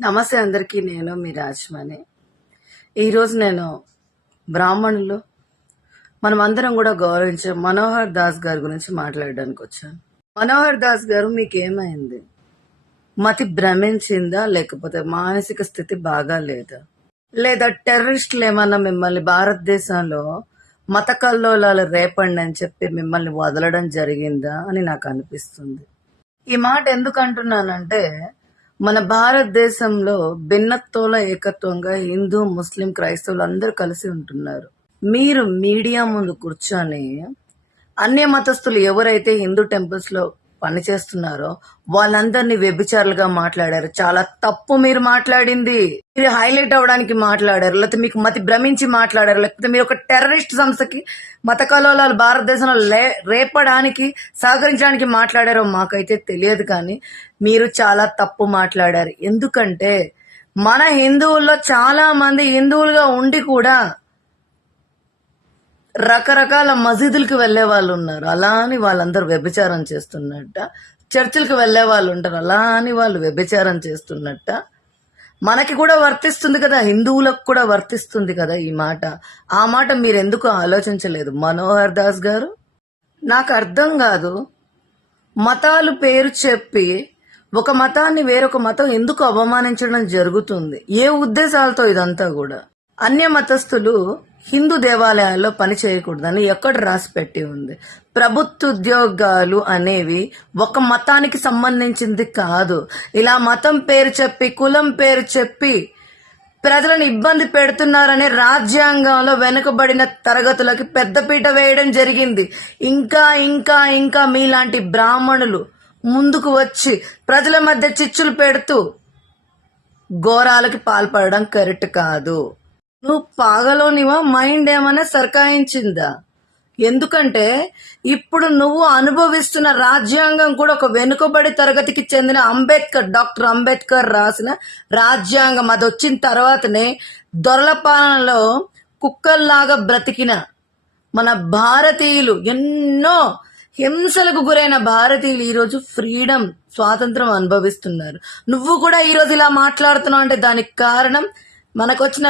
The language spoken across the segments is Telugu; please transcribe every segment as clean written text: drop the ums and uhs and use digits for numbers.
నమస్తే అందరికీ. నేను మీ రాజ్మణి. ఈరోజు నేను బ్రాహ్మణులు మనం అందరం కూడా గౌరవించే మనోహర్ దాస్ గారి గురించి మాట్లాడడానికి వచ్చాను. మనోహర్ దాస్ గారు మీకేమైంది? మతి భ్రమించిందా, లేకపోతే మానసిక స్థితి బాగా లేదా, లేదా టెర్రరిస్టులు ఏమన్నా మిమ్మల్ని భారతదేశంలో మత కల్లోలాలు రేపండి అని చెప్పి మిమ్మల్ని వదలడం జరిగిందా అని నాకు అనిపిస్తుంది. ఈ మాట ఎందుకు అంటున్నానంటే, మన భారతదేశంలో భిన్నత్వంలో ఏకత్వంగా హిందూ, ముస్లిం, క్రైస్తవులు అందరూ కలిసి ఉంటున్నారు. మీరు మీడియా ముందు కూర్చొని అన్య మతస్థులు ఎవరైతే హిందూ టెంపుల్స్ లో పనిచేస్తున్నారో వాళ్ళందరినీ వ్యభిచారులుగా మాట్లాడారు. చాలా తప్పు మీరు మాట్లాడింది. మీరు హైలైట్ అవ్వడానికి మాట్లాడారు, లేకపోతే మీకు మతి భ్రమించి మాట్లాడారు, లేకపోతే మీరు ఒక టెర్రరిస్ట్ సంస్థకి మత కల్లోలాలు భారతదేశంలో రేపడానికి సహకరించడానికి మాట్లాడారో మాకైతే తెలియదు. కానీ మీరు చాలా తప్పు మాట్లాడారు. ఎందుకంటే మన హిందువుల్లో చాలా మంది హిందువులుగా ఉండి కూడా రకరకాల మసీదులకు వెళ్లే వాళ్ళు ఉన్నారు, అలా అని వాళ్ళందరూ వ్యభిచారం చేస్తున్నట్ట. చర్చిలకు వెళ్లే వాళ్ళు ఉంటారు, అలా అని వాళ్ళు వ్యభిచారం చేస్తున్నట్ట. మనకి కూడా వర్తిస్తుంది కదా, హిందువులకు కూడా వర్తిస్తుంది కదా ఈ మాట. ఆ మాట మీరు ఎందుకు ఆలోచించలేదు మనోహర్ దాస్ గారు? నాకు అర్థం కాదు. మతాలు పేరు చెప్పి ఒక మతాన్ని వేరొక మతం ఎందుకు అవమానించడం జరుగుతుంది? ఏ ఉద్దేశాలతో ఇదంతా కూడా? అన్య మతస్థులు హిందూ దేవాలయాల్లో పని చేయకూడదని ఎక్కడ రాసి పెట్టి ఉంది? ప్రభుత్వ ఉద్యోగాలు అనేవి ఒక మతానికి సంబంధించింది కాదు. ఇలా మతం పేరు చెప్పి, కులం పేరు చెప్పి ప్రజలను ఇబ్బంది పెడుతున్నారనే రాజ్యాంగంలో వెనుకబడిన తరగతులకి పెద్దపీట వేయడం జరిగింది. ఇంకా ఇంకా ఇంకా మీలాంటి బ్రాహ్మణులు ముందుకు వచ్చి ప్రజల మధ్య చిచ్చులు పెడుతూ ఘోరాలకి పాల్పడడం కరెక్ట్ కాదు. నువ్వు పాగలోనివా? మైండ్ ఏమైనా సర్కాయించిందా? ఎందుకంటే ఇప్పుడు నువ్వు అనుభవిస్తున్న రాజ్యాంగం కూడా ఒక వెనుకబడి తరగతికి చెందిన డాక్టర్ అంబేద్కర్ రాసిన రాజ్యాంగం. అది వచ్చిన తర్వాతనే దొరల పాలనలో కుక్కల్లాగా బ్రతికిన మన భారతీయులు, ఎన్నో హింసలకు గురైన భారతీయులు ఈరోజు ఫ్రీడమ్, స్వాతంత్రం అనుభవిస్తున్నారు. నువ్వు కూడా ఈరోజు ఇలా మాట్లాడుతున్నావు అంటే దానికి కారణం మనకు వచ్చిన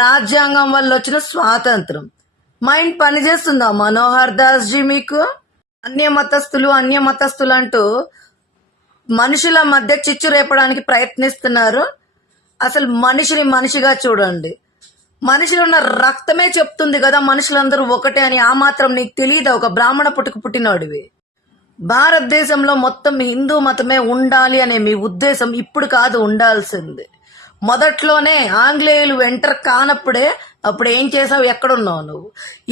రాజ్యాంగం వల్ల వచ్చిన స్వాతంత్రం. మైండ్ పనిచేస్తుందా మనోహర్ దాస్ జీ మీకు? అన్య మతస్థులు అంటూ మనుషుల మధ్య చిచ్చు రేపడానికి ప్రయత్నిస్తున్నారు. అసలు మనిషిని మనిషిగా చూడండి. మనిషిలో ఉన్న రక్తమే చెప్తుంది కదా మనుషులందరూ ఒకటే అని. ఆ మాత్రం నీకు తెలియదా? ఒక బ్రాహ్మణ పుట్టినోడివి. భారతదేశంలో మొత్తం హిందూ మతమే ఉండాలి అనే మీ ఉద్దేశం ఇప్పుడు కాదు ఉండాల్సింది. మొదట్లోనే ఆంగ్లేయులు ఎంటర్ కానప్పుడే అప్పుడు ఏం చేసావు? ఎక్కడున్నావు నువ్వు?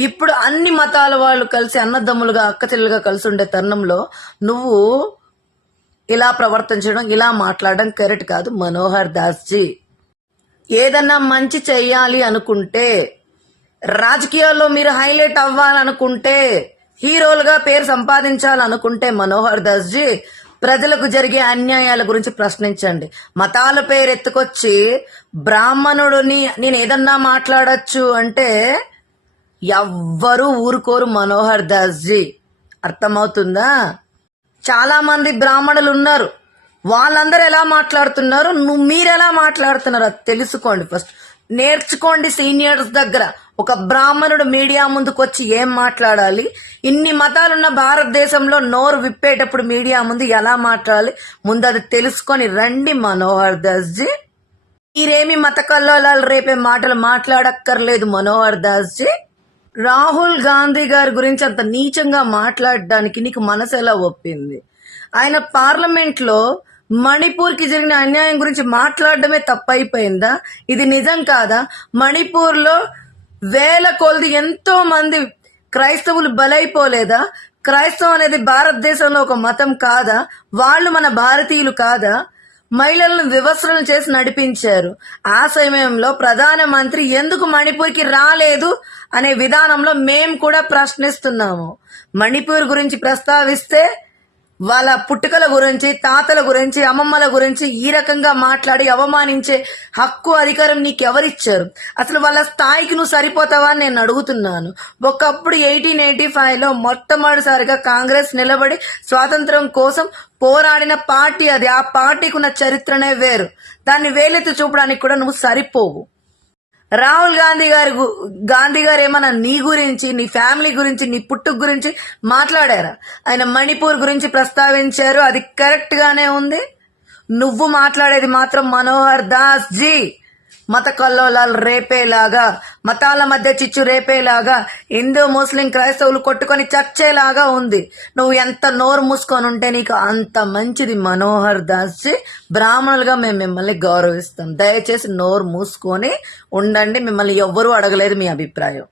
ఇప్పుడు అన్ని మతాల వాళ్ళు కలిసి అన్నదమ్ములుగా, అక్కచెల్లుగా కలిసి ఉండే తరుణంలో నువ్వు ఇలా ప్రవర్తించడం, ఇలా మాట్లాడడం కరెక్ట్ కాదు మనోహర్ దాస్ జీ. ఏదన్నా మంచి చెయ్యాలి అనుకుంటే, రాజకీయాల్లో మీరు హైలైట్ అవ్వాలనుకుంటే, హీరోలుగా పేరు సంపాదించాలనుకుంటే మనోహర్ దాస్ జీ ప్రజలకు జరిగే అన్యాయాల గురించి ప్రశ్నించండి. మతాల పేరు ఎత్తుకొచ్చి బ్రాహ్మణుడిని నేను ఏదన్నా మాట్లాడచ్చు అంటే ఎవ్వరూ ఊరుకోరు మనోహర్ దాస్ జీ. అర్థమవుతుందా? చాలా మంది బ్రాహ్మణులు ఉన్నారు, వాళ్ళందరూ ఎలా మాట్లాడుతున్నారు, మీరెలా మాట్లాడుతున్నారు అది తెలుసుకోండి. ఫస్ట్ నేర్చుకోండి సీనియర్స్ దగ్గర. ఒక బ్రాహ్మణుడు మీడియా ముందుకు వచ్చి ఏం మాట్లాడాలి, ఇన్ని మతాలున్న భారతదేశంలో నోరు విప్పేటప్పుడు మీడియా ముందు ఎలా మాట్లాడాలి, ముందు అది తెలుసుకొని రండి మనోహర్ దాస్ జీ. మీరేమి మత కల్లోలాలు రేపే మాటలు మాట్లాడక్కర్లేదు మనోహర్ దాస్ జీ. రాహుల్ గాంధీ గారి గురించి అంత నీచంగా మాట్లాడడానికి నీకు మనసు ఎలా ఒప్పింది? ఆయన పార్లమెంట్ లో మణిపూర్ కి జరిగిన అన్యాయం గురించి మాట్లాడడమే తప్పైపోయిందా? ఇది నిజం కాదా? మణిపూర్ లో వేల కొలది ఎంతో మంది క్రైస్తవులు బలైపోలేదా? క్రైస్తవం అనేది భారతదేశంలో ఒక మతం కాదా? వాళ్ళు మన భారతీయులు కాదా? మహిళలను వివస్త్రలు చేసి నడిపించారు. ఆ సమయంలో ప్రధానమంత్రి ఎందుకు మణిపూర్కి రాలేదు అనే విధానంలో మేం కూడా ప్రశ్నిస్తున్నాము. మణిపూర్ గురించి ప్రస్తావిస్తే వాళ్ళ పుట్టుకల గురించి, తాతల గురించి, అమ్మమ్మల గురించి ఈ రకంగా మాట్లాడి అవమానించే హక్కు, అధికారం నీకెవరిచ్చారు? అసలు వాళ్ళ స్థాయికి నువ్వు సరిపోతావా అని నేను అడుగుతున్నాను. ఒకప్పుడు 1885లో మొట్టమొదటిసారిగా కాంగ్రెస్ నిలబడి స్వాతంత్రం కోసం పోరాడిన పార్టీ అది. ఆ పార్టీకి ఉన్న చరిత్రనే వేరు. దాన్ని వేలెత్తి చూపడానికి కూడా నువ్వు సరిపోవు. రాహుల్ గాంధీ గారు ఏమన్నా నీ గురించి, నీ ఫ్యామిలీ గురించి, నీ పుట్టుక గురించి మాట్లాడారా? ఆయన మణిపూర్ గురించి ప్రస్తావించారు, అది కరెక్ట్ గానే ఉంది. నువ్వు మాట్లాడేది మాత్రం మనోహర్ దాస్ జీ మత కల్లోలాలు రేపేలాగా, మతాల మధ్య చిచ్చు రేపేలాగా, హిందూ ముస్లిం క్రైస్తవులు కొట్టుకొని చచ్చేలాగా ఉంది. నువ్వు ఎంత నోరు మూసుకొని ఉంటే నీకు అంత మంచిది మనోహర్ దాస్ జీ. బ్రాహ్మణులుగా మేము మిమ్మల్ని గౌరవిస్తాం. దయచేసి నోరు మూసుకొని ఉండండి. మిమ్మల్ని ఎవ్వరూ అడగలేదు మీ అభిప్రాయం.